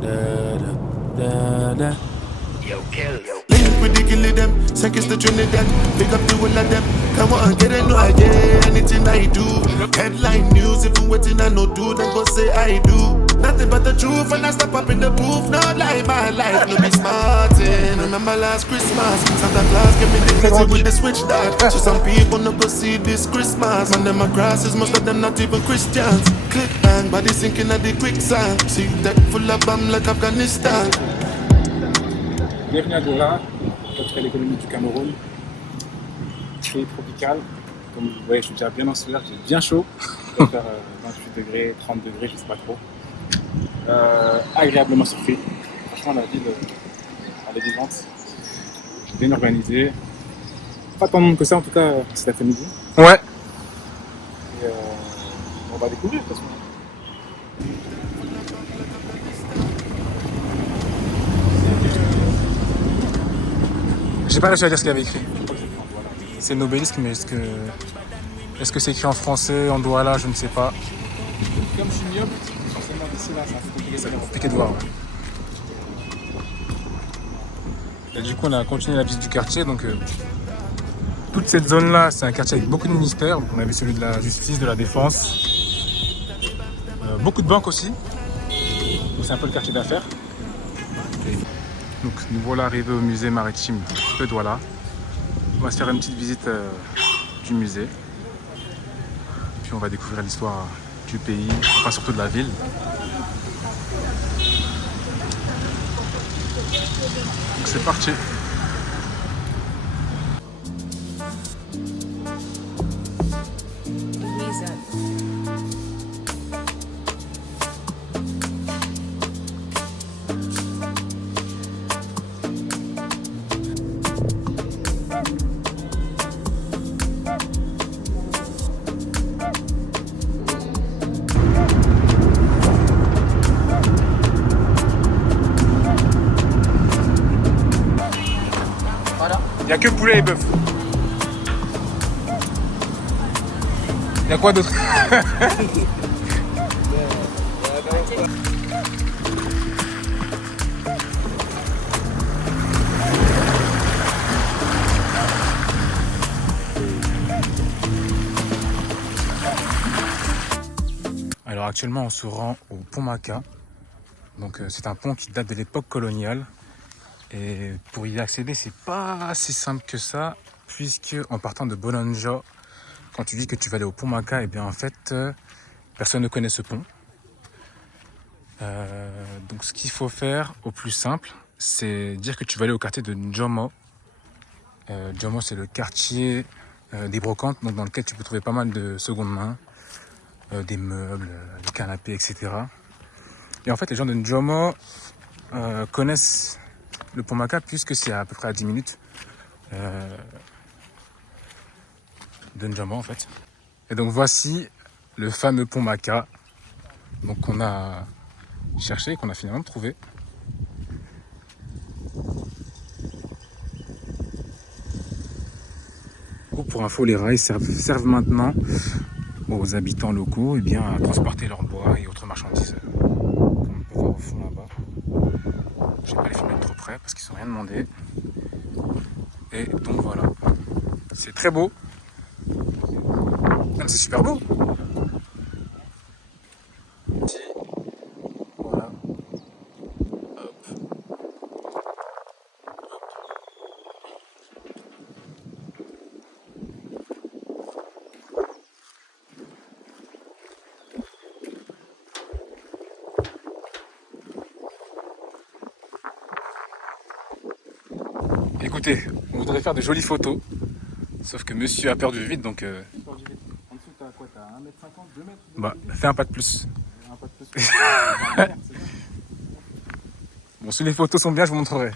da da da. Link with the killing them, seconds to Trinidad. Pick up the will of them. Come on, get it, no idea. Anything I do, headline news. If you waiting, I no do, then go say I do. Nothing but the truth, and I step up in the booth. Not like my life, no be smarting. Remember last Christmas, Santa Claus gave me the crazy with the switch that. So some people no go see this Christmas. Man, them a crosses, most of them not even Christians. Click bang, body sinking at the quicksand. See that full of bomb like Afghanistan. Bienvenue à Douala, capitale économique du Cameroun. C'est tropical. Comme vous voyez, je suis déjà bien en sueur, j'ai bien chaud. Je dois faire 28 degrés, 30 degrés, je sais pas trop. Agréablement surpris. Franchement, la ville, elle est vivante. Bien organisée. Pas tant de monde que ça, en tout cas, cet après-midi. Ouais. Et on va découvrir de toute façon. J'ai pas réussi à dire ce qu'il y avait écrit. C'est une obélisque, mais est-ce que c'est écrit en français, en douala, je ne sais pas. Comme je suis myope, forcément d'ici là, ça va Compliqué de voir. Ouais. Et du coup, on a continué la visite du quartier. Donc, toute cette zone-là, c'est un quartier avec beaucoup de ministères. Donc, on avait celui de la justice, de la défense, beaucoup de banques aussi. Donc, c'est un peu le quartier d'affaires. Donc, nous voilà arrivés au musée maritime de Douala. On va se faire une petite visite du musée. Puis on va découvrir l'histoire du pays, enfin surtout de la ville. Donc c'est parti. Il n'y a que poulet et bœuf. Il y a quoi d'autre? Alors actuellement on se rend au pont Maca. Donc c'est un pont qui date de l'époque coloniale. Et pour y accéder, c'est pas si simple que ça, puisque en partant de Bolonja, quand tu dis que tu vas aller au pont Maca, et bien en fait, personne ne connaît ce pont. Donc ce qu'il faut faire au plus simple, c'est dire que tu vas aller au quartier de Njomo. Njomo, c'est le quartier des brocantes, donc dans lequel tu peux trouver pas mal de seconde main, des meubles, des canapés, etc. Et en fait, les gens de Njomo connaissent le pont Maca, puisque c'est à peu près à 10 minutes de Njomo en fait. Et donc voici le fameux pont Maca, donc qu'on a cherché et qu'on a finalement trouvé. Pour info, les rails servent maintenant aux habitants locaux et bien, à transporter leur bois et autres marchandises. Comme on peut voir au fond là-bas. Je vais pas les filmer de trop près parce qu'ils ne sont rien demandé. Et donc voilà. C'est très beau. C'est super beau. Voilà. Hop. Écoutez, on voudrait faire de jolies photos, sauf que monsieur a peur du vide, donc... En dessous, t'as quoi? T'as 1m50, 2 mètres? Bah, fais un pas de plus. Un pas de plus. Bon, si les photos sont bien, je vous montrerai.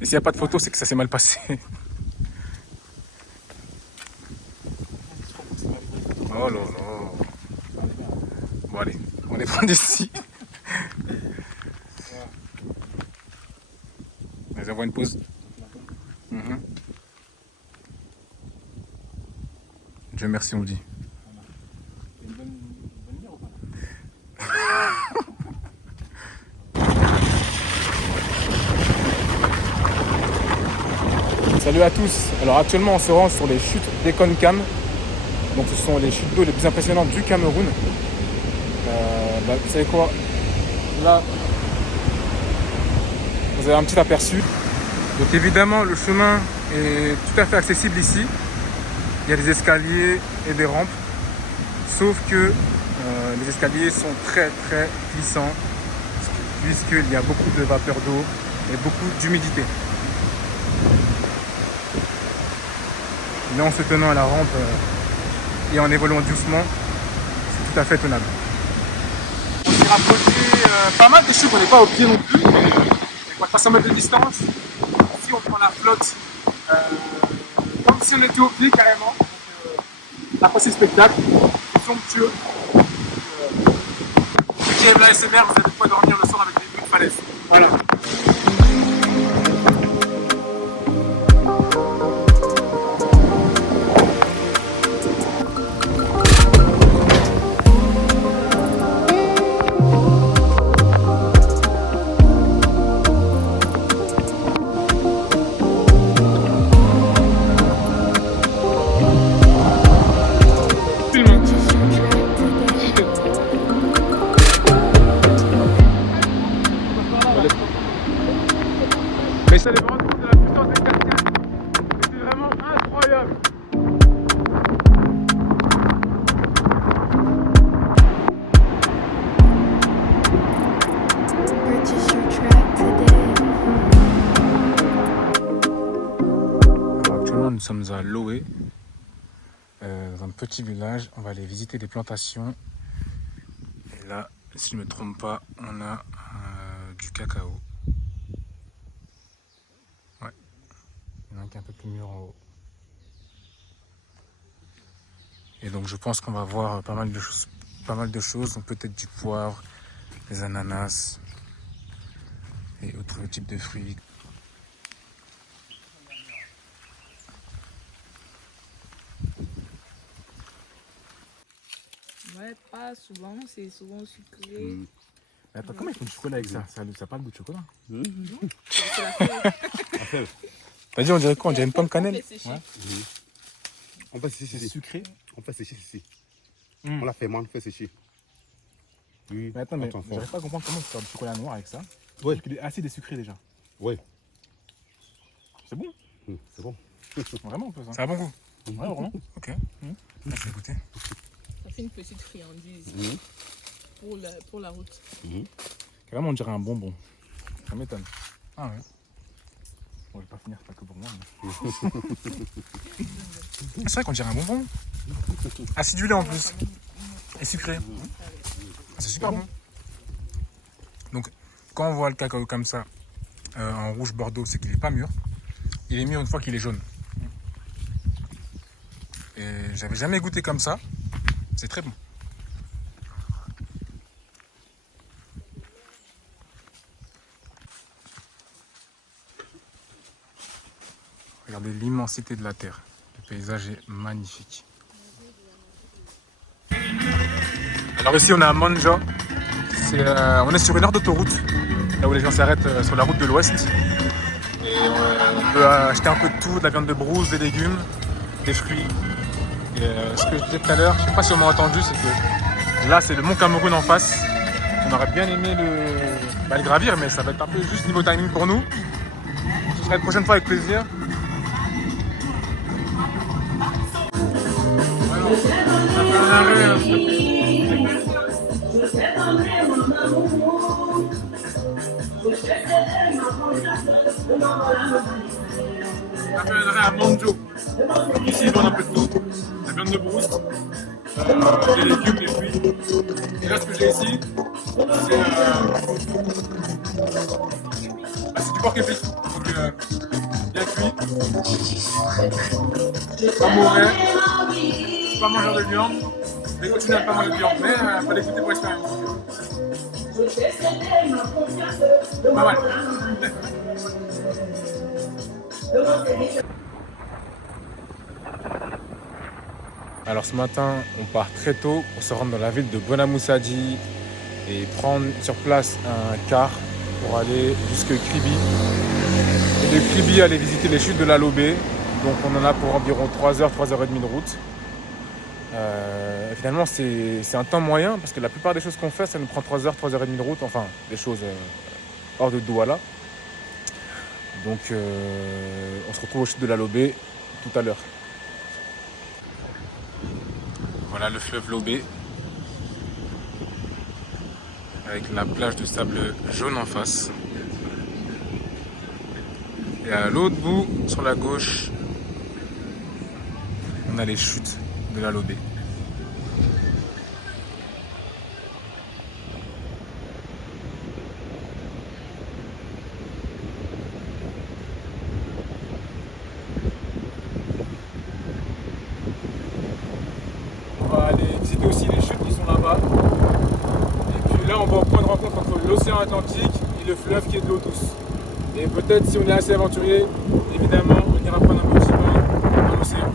Et s'il n'y a pas de photos, c'est que ça s'est mal passé. Oh là là. Bon allez, on les prend d'ici. Vas-y, envoie une pause. Dieu merci, on le dit. Une bonne mire ou pas? Salut à tous. Alors actuellement on se rend sur les chutes d'Ekonkam. Donc ce sont les chutes d'eau les plus impressionnantes du Cameroun. Vous savez quoi? Là, vous avez un petit aperçu. Donc évidemment le chemin est tout à fait accessible ici. Il y a des escaliers et des rampes. Sauf que les escaliers sont très très glissants puisqu'il y a beaucoup de vapeur d'eau et beaucoup d'humidité. Mais en se tenant à la rampe et en évoluant doucement, c'est tout à fait tenable. On s'est rapproché pas mal des chutes, on n'est pas au pied non plus, mais quoi, 300 mètres de distance. Ici on prend la flotte comme si on était au pied carrément. Après c'est le spectacle, c'est somptueux. Ceux qui aiment la SMR, vous allez pouvoir dormir le soir avec des vues de falaise. Voilà. Mais ça allait vraiment de la puissance des quartiers. C'était vraiment incroyable. Purchase your track today. Alors actuellement nous sommes à Loé, dans un petit village. On va aller visiter des plantations. Et là, si je ne me trompe pas, on a du cacao. Ouais. Il y en a un qui est un peu plus mûr en haut. Et donc je pense qu'on va voir pas mal de choses, donc peut-être du poivre, des ananas et autres types de fruits. Ouais, pas souvent, c'est souvent sucré. Mais attends, comment ils font du chocolat avec ça? Ça n'a pas le goût de chocolat. C'est la fève. T'as dit on dirait quoi? On dirait une pomme cannelle. On fait sécher. Ouais. On fait sécher C'est ici. sucré. On fait sécher ici. Mm. On la fait, on fait sécher. Oui. Mais attends, mais Attends, j'arrive pas à comprendre comment tu faire du chocolat noir avec ça. Ouais. Parce qu'il est acide et sucré déjà. Ouais. C'est bon? C'est bon. Vraiment un peu ça. Ça a bon goût. Ouais, vraiment. Ok. Merci goûter. Ça fait une petite friandise pour la route. Carrément, on dirait un bonbon. Ça m'étonne. Ah ouais. Bon, je vais pas finir, c'est pas que pour moi. Mais... c'est vrai qu'on dirait un bonbon. Acidulé en plus. Et sucré. C'est super bon. Donc, quand on voit le cacao comme ça, en rouge bordeaux, c'est qu'il n'est pas mûr. Il est mûr une fois qu'il est jaune. Et j'avais jamais goûté comme ça. C'est très bon. Regardez l'immensité de la terre. Le paysage est magnifique. Alors ici on est à Manja. On est sur une aire d'autoroute, là où les gens s'arrêtent sur la route de l'Ouest. Et on peut acheter un peu de tout, de la viande de brousse, des légumes, des fruits. Et ce que je disais tout à l'heure, je ne sais pas si on m'a entendu, c'est que là c'est le Mont Cameroun en face. On aurait bien aimé le gravir, mais ça va être un peu juste niveau timing pour nous. Ce sera une prochaine fois avec plaisir. On a fait un arrêt à Manjo. Ici, ils vendent un peu de tout. La viande de brousse, des légumes, des fruits. Et là, ce que j'ai ici, c'est du porc épic. Donc, bien cuit. Pas mauvais. Je suis pas mangeur de viande. Je vais continuer à ne pas manger de viande, mais il fallait goûter pour l'expérience. Pas mal. Alors ce matin, on part très tôt pour se rendre dans la ville de Bonamoussadi et prendre sur place un car pour aller jusque Kribi. Et de Kribi, aller visiter les chutes de la Lobé. Donc on en a pour environ 3h, 3h30 de route. Finalement, c'est un temps moyen parce que la plupart des choses qu'on fait, ça nous prend 3h, 3h30 de route. Enfin, des choses hors de Douala. Donc on se retrouve au chute de la Lobé tout à l'heure. Voilà le fleuve Lobé. Avec la plage de sable jaune en face. Et à l'autre bout, sur la gauche, on a les chutes de la Lobé. On va aller visiter aussi les chutes qui sont là-bas. Et puis là, on va au point de rencontre entre l'océan Atlantique et le fleuve qui est de l'eau douce. Et peut-être si on est assez aventurier, évidemment, on ira prendre un petit bain dans l'océan.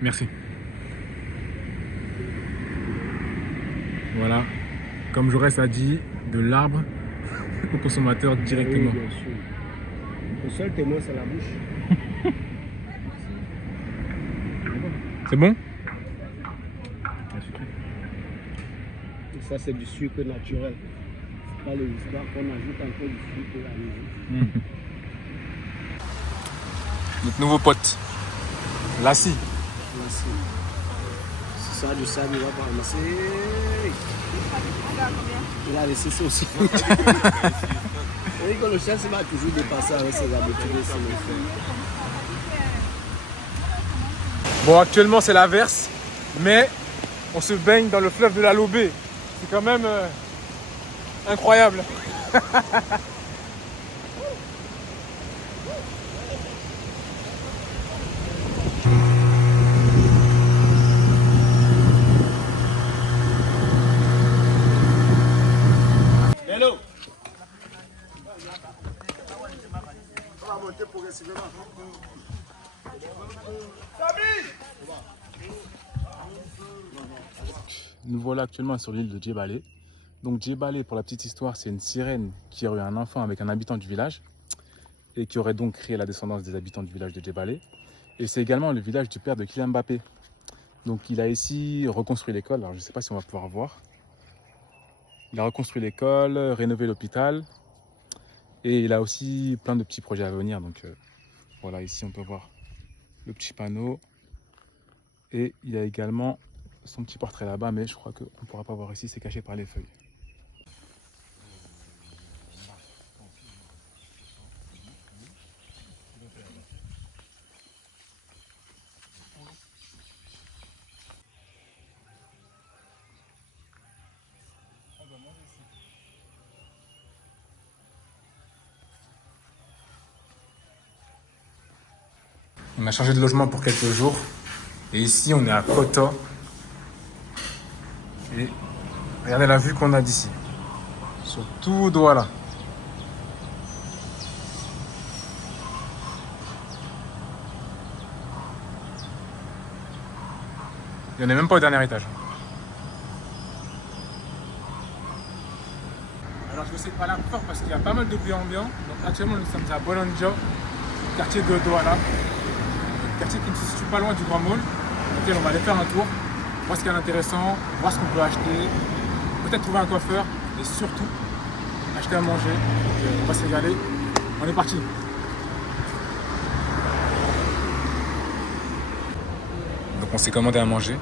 Merci. Voilà, comme Jaurès a dit, de l'arbre au consommateur directement. Oui, bien sûr. Le seul témoin, c'est la bouche. C'est bon? Et ça, c'est du sucre naturel. C'est pas les histoires qu'on ajoute encore du sucre à la maison. Notre nouveau pote, Lassie. Merci. C'est ça, du sable, il va pas ramasser. Il a laissé ça aussi. On dit que le chef va toujours dépasser avec ses habitudes et ses méfaits. Bon, actuellement c'est l'averse, mais on se baigne dans le fleuve de la Lobé. C'est quand même incroyable. Hello. Nous voilà actuellement sur l'île de Djebalé. Donc Djebalé, pour la petite histoire, c'est une sirène qui aurait eu un enfant avec un habitant du village et qui aurait donc créé la descendance des habitants du village de Djebalé. Et c'est également le village du père de Kylian Mbappé. Donc il a ici reconstruit l'école, alors je ne sais pas si on va pouvoir voir. Il a reconstruit l'école, rénové l'hôpital et il a aussi plein de petits projets à venir. Donc voilà, ici on peut voir le petit panneau et il y a également son petit portrait là-bas, mais je crois qu'on ne pourra pas voir ici, c'est caché par les feuilles. On a changé de logement pour quelques jours. Et ici, on est à Koto. Et regardez la vue qu'on a d'ici. Sur tout Douala. Et on n'est même pas au dernier étage. Alors je vais essayer de parler un peu fort parce qu'il y a pas mal de bruit ambiant. Donc actuellement nous sommes à Bolonjo, quartier de Douala. Quartier qui ne se situe pas loin du Grand Mall, auquel on va aller faire un tour, voir ce qu'il y a d'intéressant, voir ce qu'on peut acheter, peut-être trouver un coiffeur et surtout acheter à manger. Donc, on va se régaler. On est parti. Donc on s'est commandé à manger.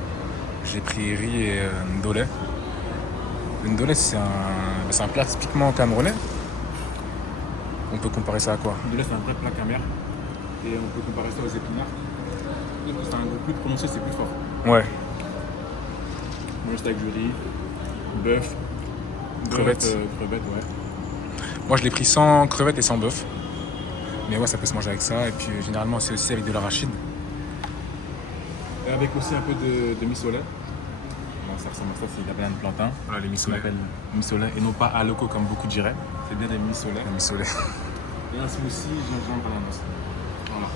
J'ai pris riz et ndolé. Le ndolé, c'est un plat typiquement camerounais. On peut comparer ça à quoi? Le c'est un vrai plat camère. Et on peut comparer ça aux épinards. C'est un goût plus prononcé, c'est plus fort. Ouais. Moi, c'est avec du riz, bœuf, Crevettes. Crevettes, ouais. Moi, je l'ai pris sans crevettes et sans bœuf. Mais ouais, ça peut se manger avec ça. Et puis, généralement, c'est aussi avec de l'arachide. Et avec aussi un peu de miso-lait. Bon, ça ressemble à ça, c'est la banane plantain. Voilà, les On miso-lait. appelle miso-lait et non pas à loco comme beaucoup diraient. C'est bien des miso-lait. Le miso-lait. Et un smoothie gingembre ananas. Voilà.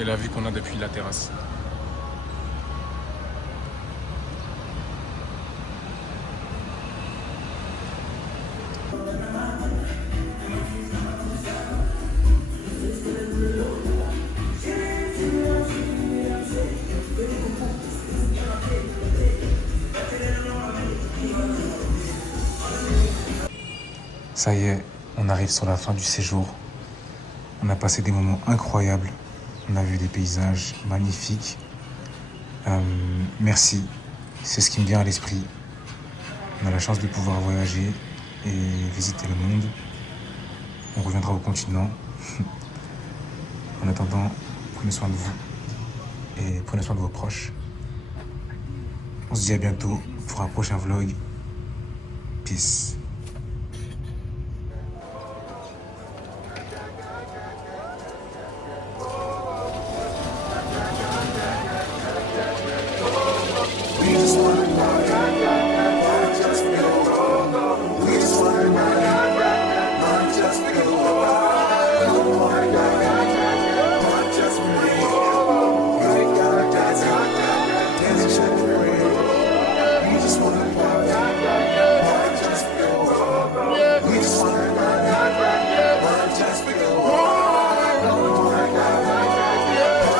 Et la vue qu'on a depuis la terrasse. Ça y est, on arrive sur la fin du séjour. On a passé des moments incroyables. On a vu des paysages magnifiques. Merci, c'est ce qui me vient à l'esprit. On a la chance de pouvoir voyager et visiter le monde. On reviendra au continent. En attendant, prenez soin de vous et prenez soin de vos proches. On se dit à bientôt pour un prochain vlog. Peace.